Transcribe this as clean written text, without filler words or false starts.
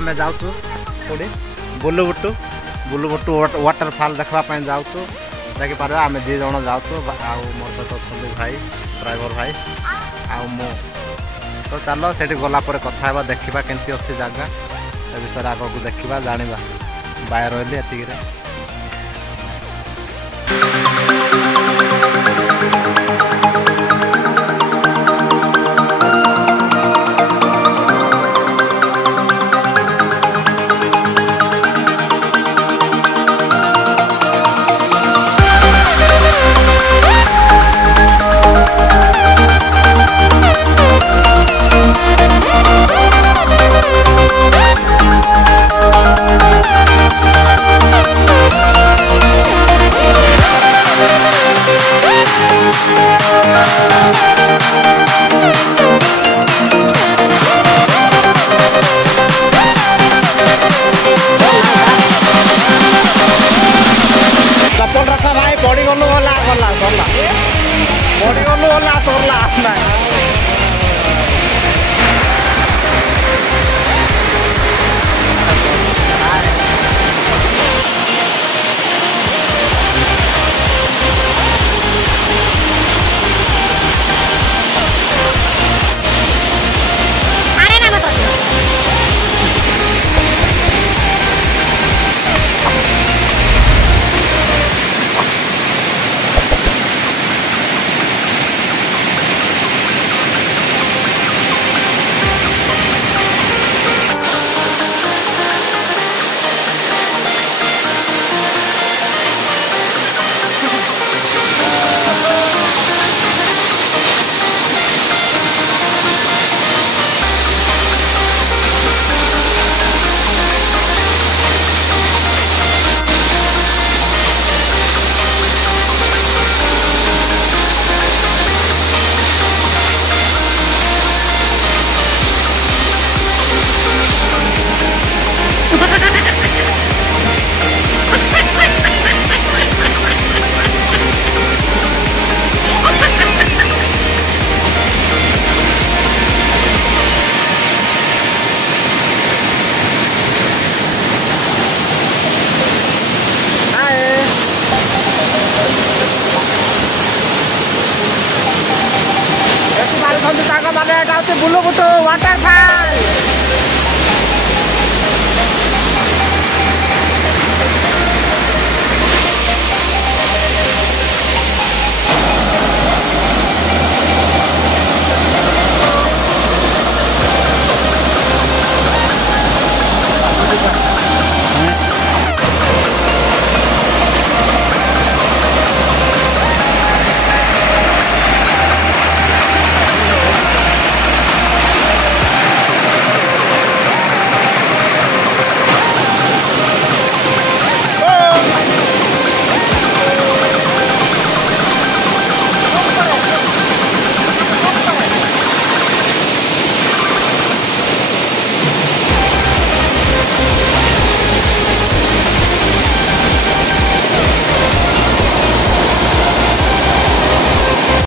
आम जाऊँ कौटी बुलुबुटू बुलुबुटू वाटरफॉल देखा जाऊँ देखिपार आम 2 जन जाऊँ मोर सहित अच्छा भाई ड्राइवर भाई मु तो चलो से गलापर कथा देखा केमती अच्छी जगह से विषय आग को देखा जाना बाय रही एति बुलुबुटू वाटरफॉल